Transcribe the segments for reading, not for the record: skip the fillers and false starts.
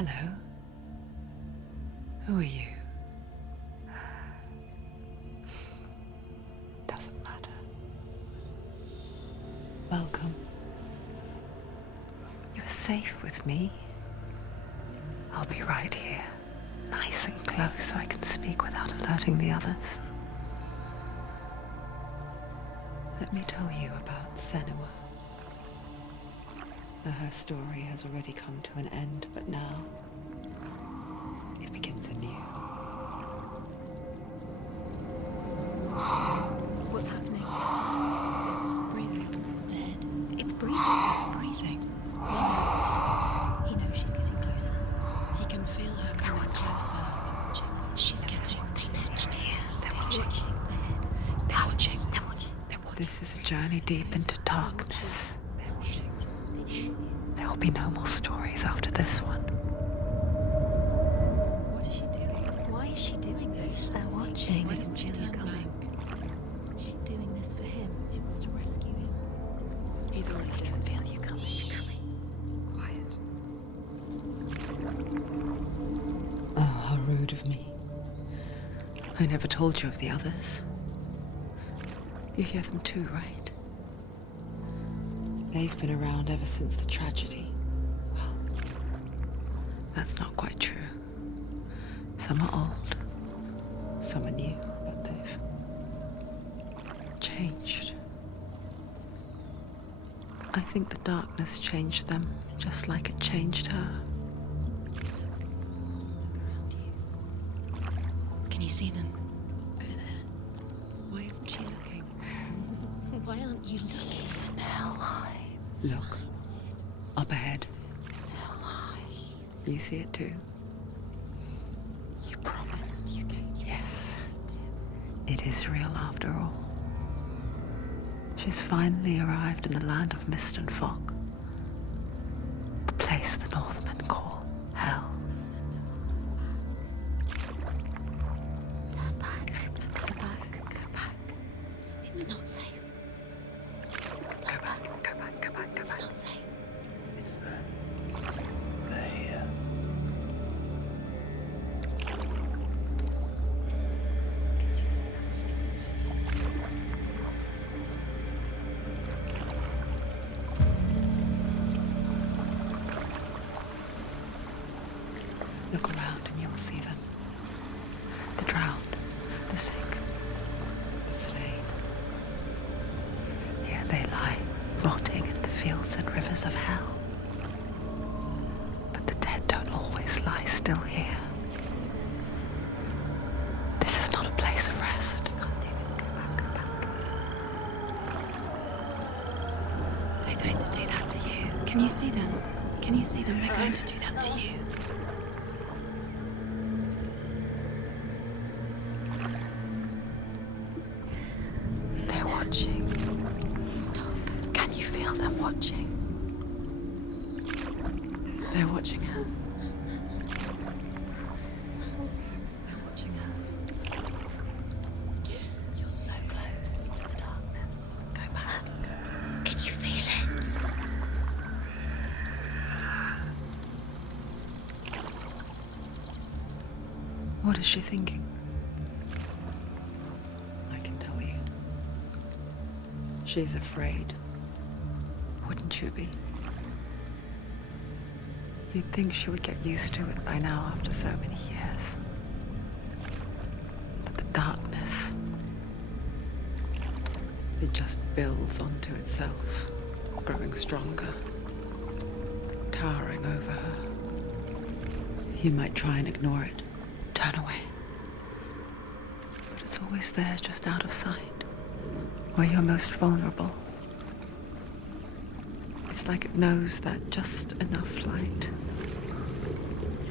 Hello. Who are you? Doesn't matter. Welcome. You're safe with me. I'll be right here, nice and close so I can speak without alerting the others. Let me tell you about Senua. Her story has already come to an end, but now it begins anew. What's happening? It's breathing. The head. It's breathing. It's breathing. He knows she's getting closer. He can feel her coming closer. She's getting closer. They're watching. The head. They're watching. They're watching. This is a journey deep into darkness. There will be no more stories after this one. What is she doing? Why is she doing this? They're watching. Why doesn't she turn back? She's doing this for him. She wants to rescue him. He's already dead. I can feel you coming. Quiet. Oh, how rude of me. I never told you of the others. You hear them too, right? They've been around ever since the tragedy. Well, that's not quite true. Some are old, some are new, but they've changed. I think the darkness changed them, just like it changed her. Can you see them? Over there. Why isn't she looking? Why aren't you looking? He's in hell high. Look, up ahead. Hell high. You see it too? You promised you gave you. Yes. It is real after all. She's finally arrived in the land of mist and fog. The place the Northmen call Hell. Turn back. Go back. Go back. It's not safe. Go back. Go back. Go back. Go It's back. not safe. It's them. They're here. Can you see them? Look around and you'll see them. The drowned, the sick, the slain. Here they lie, rotting in the fields and rivers of hell. But the dead don't always lie still here. See them? This is not a place of rest. You can't do this. Go back. Go back. They're going to do that to you. Can you see them? Can you see them? They're going to do that to you. They're watching. Stop. Can you feel them watching? They're watching her. They're watching her. You're so close to the darkness. Go back. Can you feel it? What is she thinking? I can tell you. She's afraid. Wouldn't you be? You'd think she would get used to it by now after so many years. But the darkness, it just builds onto itself, growing stronger, towering over her. You might try and ignore it, turn away. But it's always there, just out of sight, where you're most vulnerable. It's like it knows that just enough light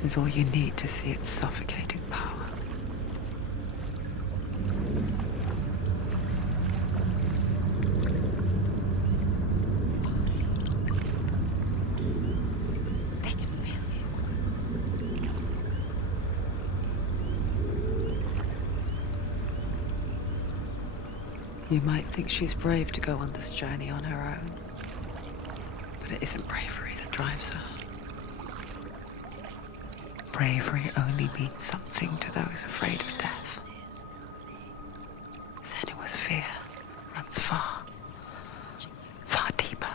is all you need to see its suffocating power. They can feel you. You might think she's brave to go on this journey on her own, but it isn't bravery that drives her. bravery only means something to those afraid of death. Senua's fear runs far, far deeper.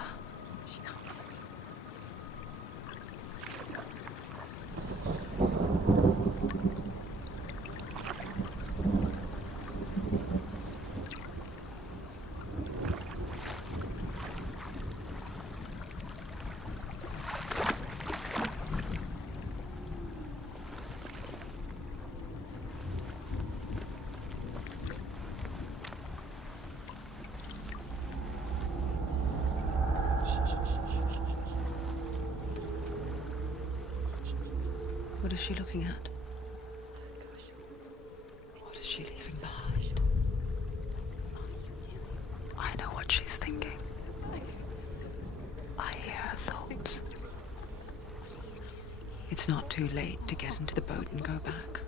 What is she looking at? What is she leaving behind? I know what she's thinking. I hear her thoughts. It's not too late to get into the boat and go back.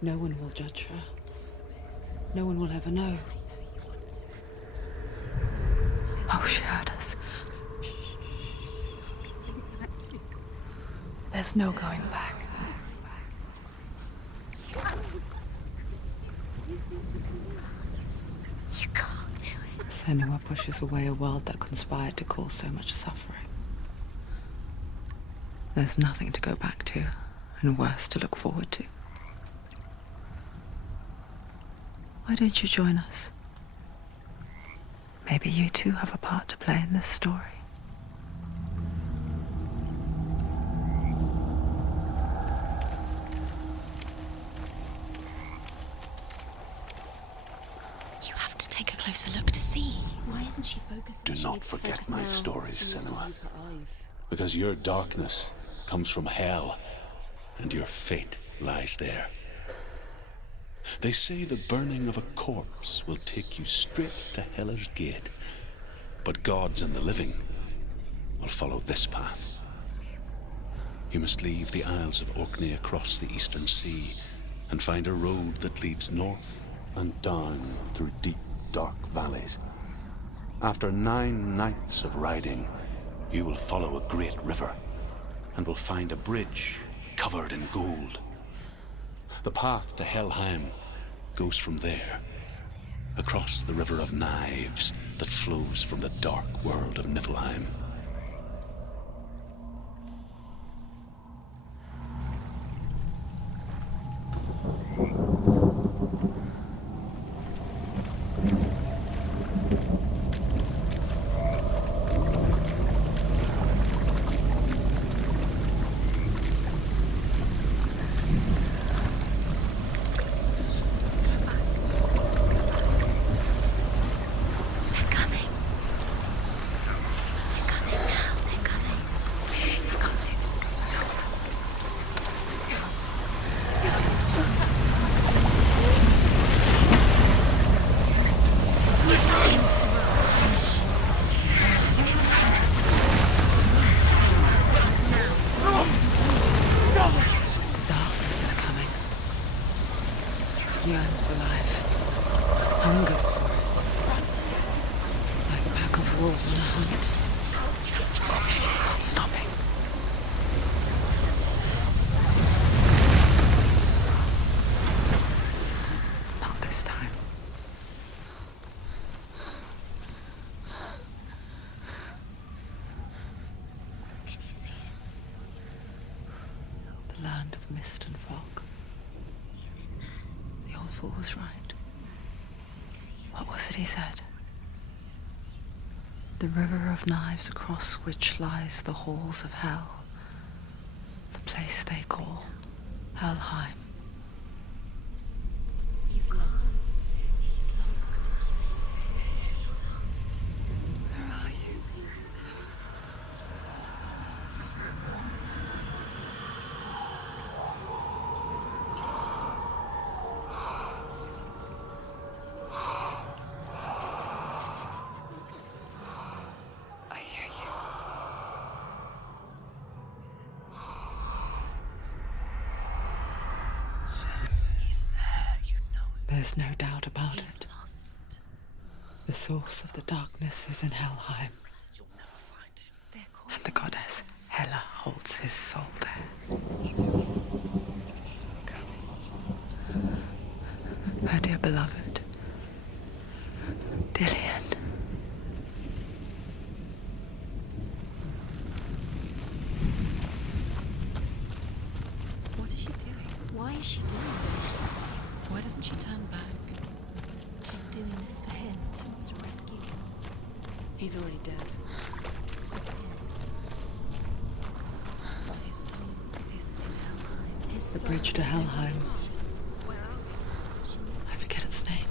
No one will judge her. No one will ever know. Oh, she heard us. There's no going back. You can't do it. Senua pushes away a world that conspired to cause so much suffering. There's nothing to go back to, and worse to look forward to. Why don't you join us? Maybe you too have a part to play in this story. You have to take a closer look to see. Why isn't she focused? Do She not needs to forget focus my now. stories, She needs to Senua. use her eyes. Because your darkness comes from hell, and your fate lies there. They say the burning of a corpse will take you straight to Hela's gate, but gods and the living will follow this path. You must leave the Isles of Orkney across the eastern sea and find a road that leads north and down through deep, dark valleys. After 9 nights of riding, you will follow a great river and will find a bridge covered in gold. The path to Helheim goes from there, across the river of knives that flows from the dark world of Niflheim. Yearns for life, hungers for it, like a pack of wolves on a hunt. It's not stopping. Not this time. Can you see it? The land of mist and fog. He's in there. The old fool was right. Is he? What was it he said? The river of knives across which lies the halls of hell. The place they call Helheim. He's lost. He's lost. Where are you? I hear you. He's there, you know it. There's no doubt about He's it. lost. The source of the darkness is in Helheim, They're called and the goddess Hela holds his soul there. Her dear beloved, Dillian. What is she doing? Why is she doing this? Why doesn't she turn back? She's doing this for him. She wants to rescue him. He's already dead. His soul is in Helheim. The bridge to Helheim. I forget its name.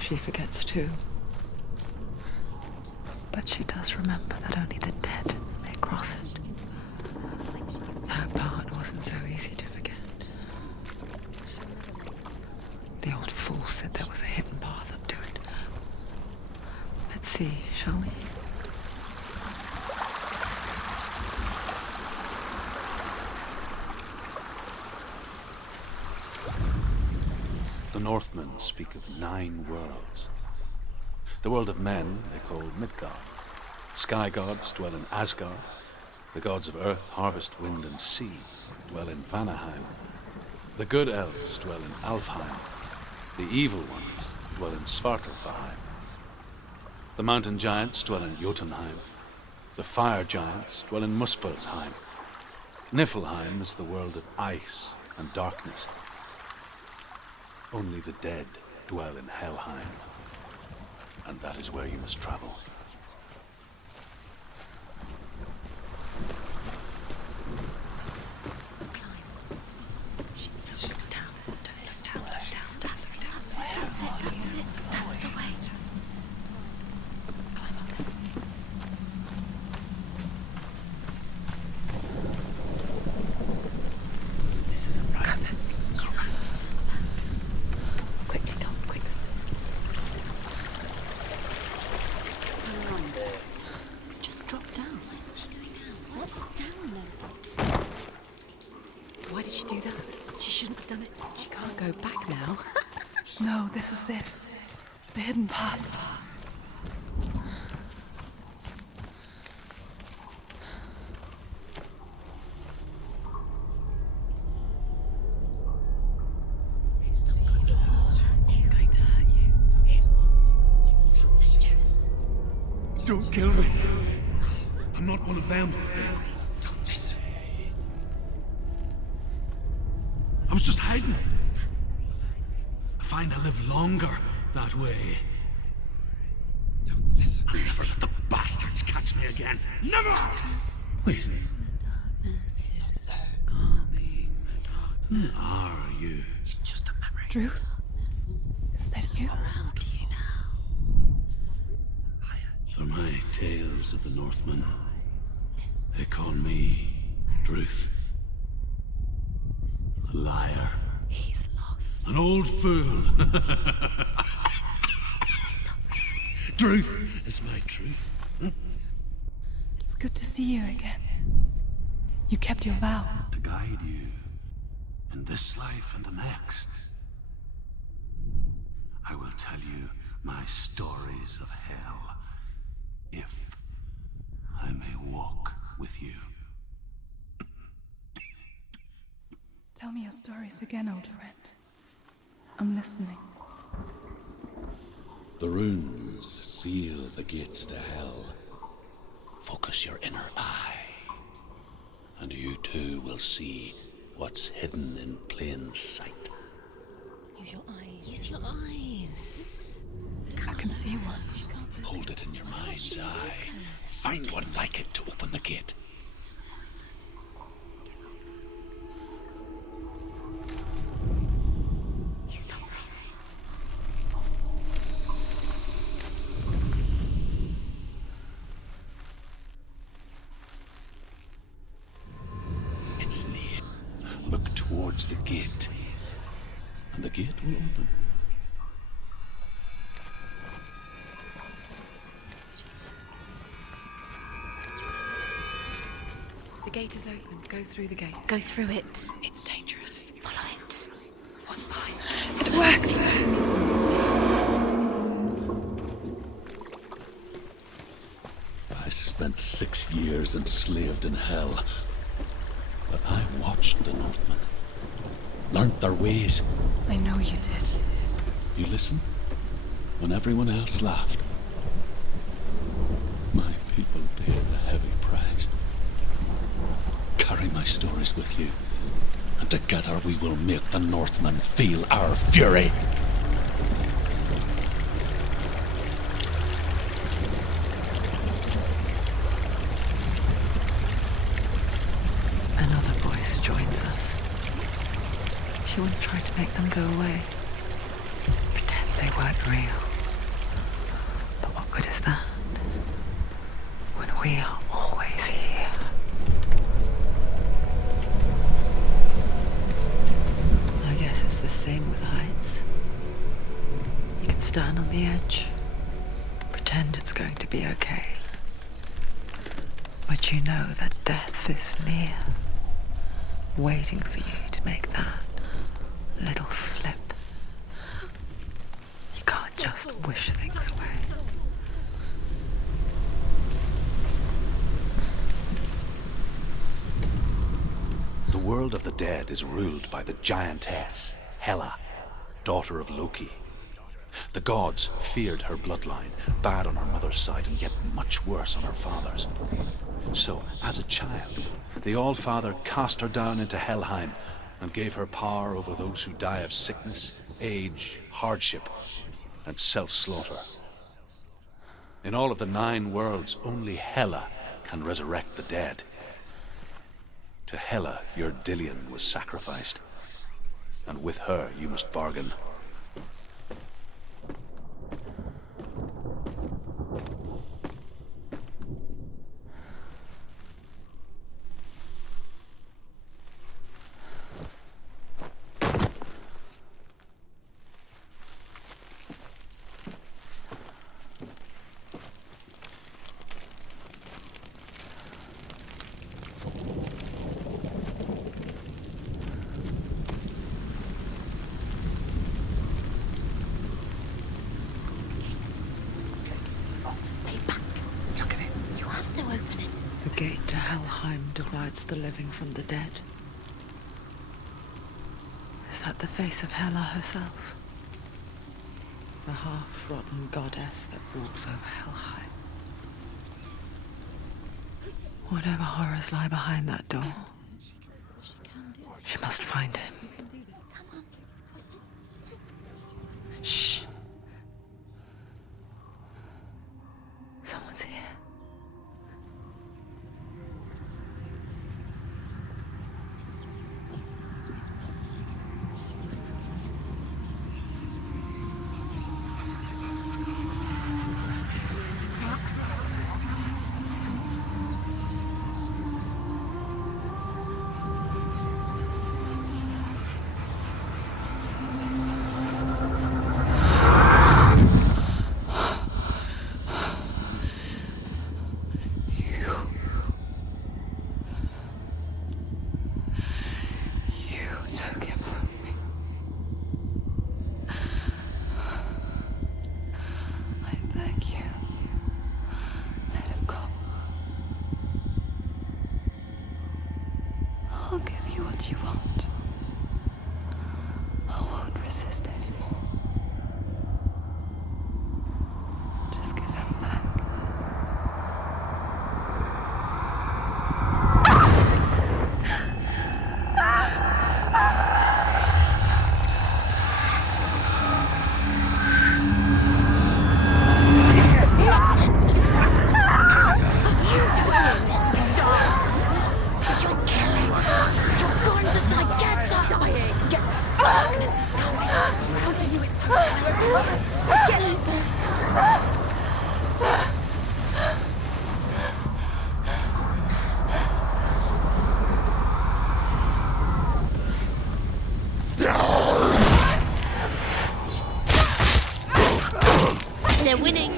She forgets too. But she does remember that only the dead may cross it. That part wasn't so easy to forget. The old fool said there was a hidden path up to it. Let's see, shall we? The Northmen speak of 9 worlds. The world of men they call Midgard. Sky gods dwell in Asgard. The gods of earth, harvest, wind, and sea dwell in Vanaheim. The good elves dwell in Alfheim. The evil ones dwell in Svartalfheim. The mountain giants dwell in Jotunheim. The fire giants dwell in Muspelheim. Niflheim is the world of ice and darkness. Only the dead dwell in Helheim, and that is where you must travel. That's the way. Climb up. This isn't right. Quickly, Tom, quickly. Just drop down. What's down there? Why did she do that? She shouldn't have done it. She can't go back now. No, this is it. The hidden path. He's going to hurt you. It's dangerous. Don't kill me. I'm not one of them. Don't listen. I was just hiding. I find I live longer that way. Don't listen. I'll never let the bastards catch me again. Never! Wait. Who are you? It's just a memory. Truth? Is that you? Around you now. For my tales of the Northmen, they call me Druth. A liar. He's lost. An old fool. Truth is my truth. It's good to see you again. You kept your vow. To guide you in this life and the next. I will tell you my stories of hell, if I may walk with you. Tell me your stories again, old friend. I'm listening. The runes seal the gates to hell. Focus your inner eye, and you too will see what's hidden in plain sight. Use your eyes. Use your eyes. I can see one. Hold it in your mind's eye. Find one like it to open the gate. He's not right. It's near. Look towards the gate, and the gate will open. The gate is open. Go through the gate. Go through it. It's dangerous. Follow it. What's behind? It worked! I spent 6 years years enslaved in hell. But I watched the Northmen, learnt their ways. I know you did. You listened when everyone else laughed. My people paid a heavy price. Carry my stories with you, and together we will make the Northmen feel our fury. Another voice joins us. She once tried to make them go away. Pretend they weren't real. But what good is that? When we are always here. I guess it's the same with heights. You can stand on the edge, pretend it's going to be okay. But you know that death is near, waiting for you to make that little slip. You can't just wish things away. The world of the dead is ruled by the giantess, Hela, daughter of Loki. The gods feared her bloodline, bad on her mother's side and yet much worse on her father's. So, as a child, the All-Father cast her down into Helheim and gave her power over those who die of sickness, age, hardship, and self-slaughter. In all of the 9 worlds, only Hela can resurrect the dead. To Hela, your Dillion was sacrificed, and with her you must bargain. Stay back. Look at it. You have to open it. The gate to Helheim divides the living from the dead. Is that the face of Hela herself? The half-rotten goddess that walks over Helheim. Whatever horrors lie behind that door, she must find him. Shh. Someone's here. You won't. I won't resist anymore. Just give him back. They're winning.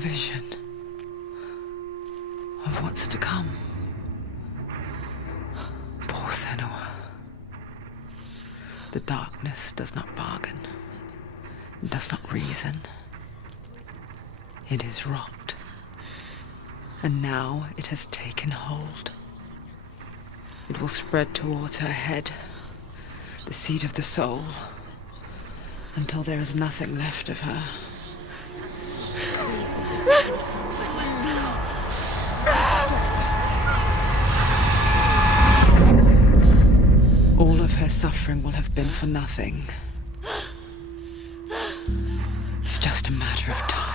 vision of what's to come. Poor Senua. The darkness does not bargain, does not reason. It is wrought, and now it has taken hold. It will spread towards her head, the seat of the soul, until there is nothing left of her. All of her suffering will have been for nothing. It's just a matter of time.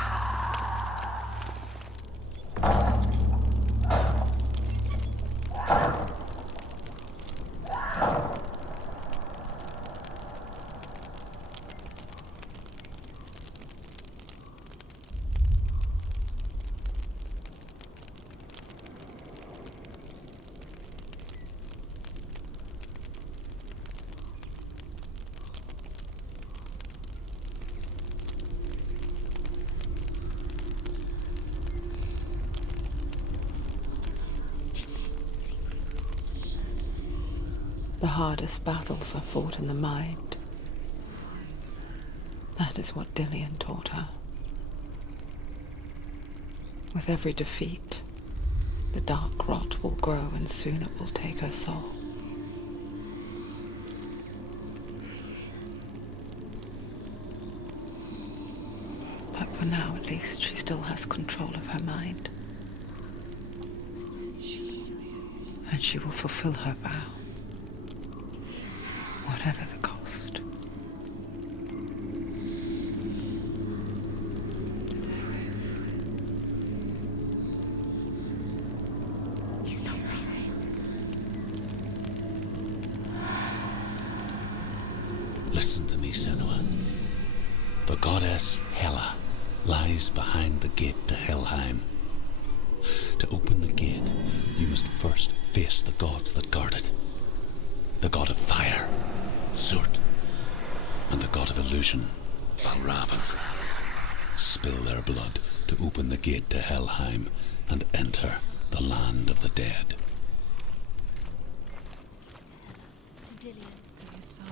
The hardest battles are fought in the mind. That is what Dillian taught her. With every defeat, the dark rot will grow and soon it will take her soul. But for now, at least, she still has control of her mind. And she will fulfill her vow. Whatever the cost. He's not there. Listen to me, Senua. The goddess Hela lies behind the gate to Helheim. To open the gate, you must first face the gods that guard it. The god of fire, Zurt, and the god of illusion, Valravn. Spill their blood to open the gate to Helheim and enter the land of the dead. To Dillian. To his soul.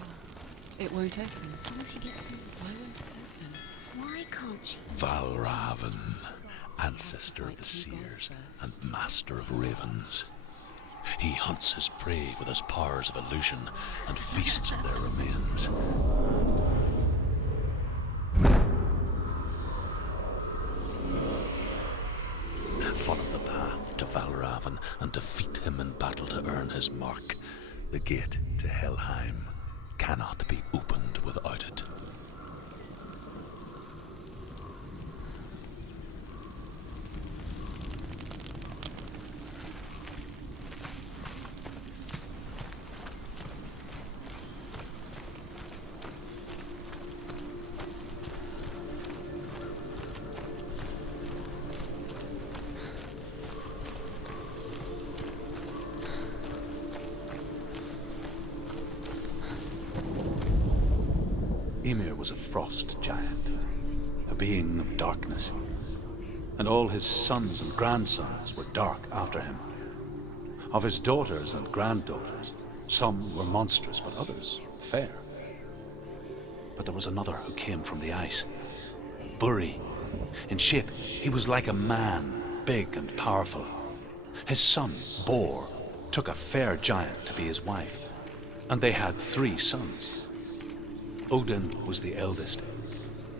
It won't open. How will she get through? Why won't it open? Why can't she? Valravn, ancestor of the seers and master of ravens. He hunts his prey with his powers of illusion and feasts on their remains. Follow the path to Valravn and defeat him in battle to earn his mark. The gate to Helheim cannot be opened without it. Ymir was a frost giant, a being of darkness, and all his sons and grandsons were dark after him. Of his daughters and granddaughters, some were monstrous, but others fair. But there was another who came from the ice, Buri. In shape, he was like a man, big and powerful. His son, Bor, took a fair giant to be his wife, and they had 3 sons. Odin was the eldest,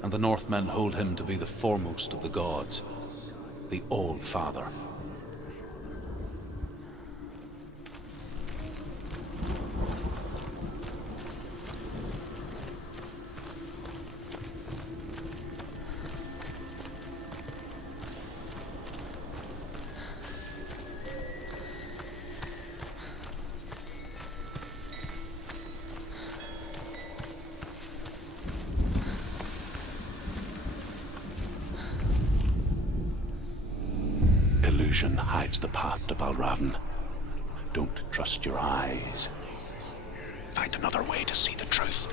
and the Northmen hold him to be the foremost of the gods, the All-Father. Illusion hides the path to Valravn. Don't trust your eyes. Find another way to see the truth.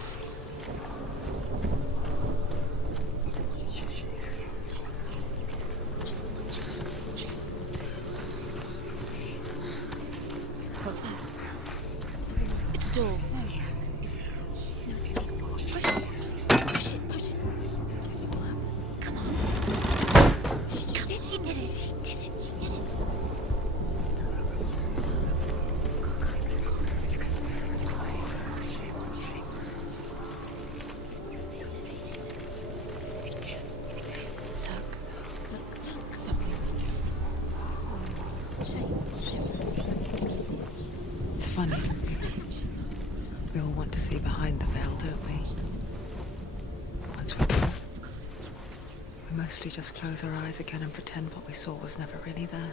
see behind the veil, don't we? Once we're gone, we mostly just close our eyes again and pretend what we saw was never really there.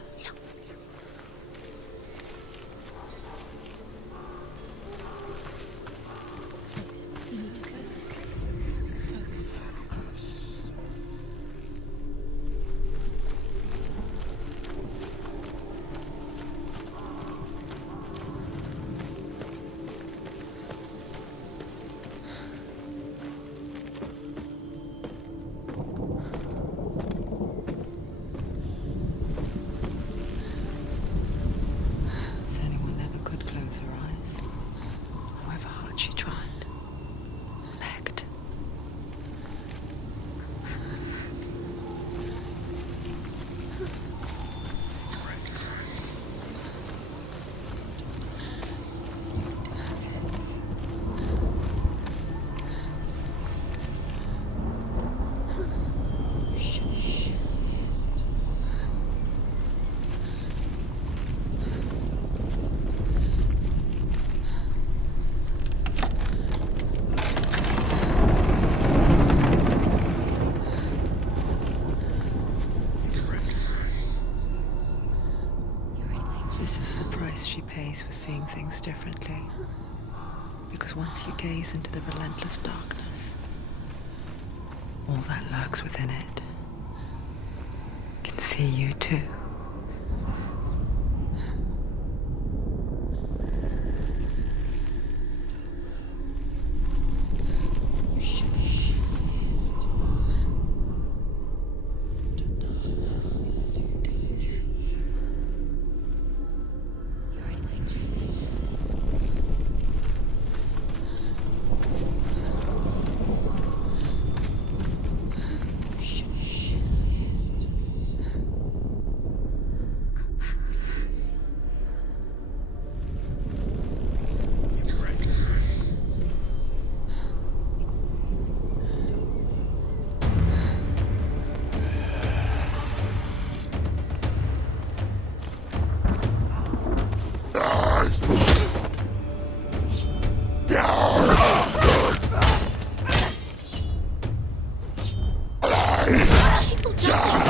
You need to focus. Focus. Senua never could close her eyes. However hard she tried. Begged. This is the price she pays for seeing things differently. Because once you gaze into the relentless darkness, all that lurks within it can see you too. You're in danger. People die.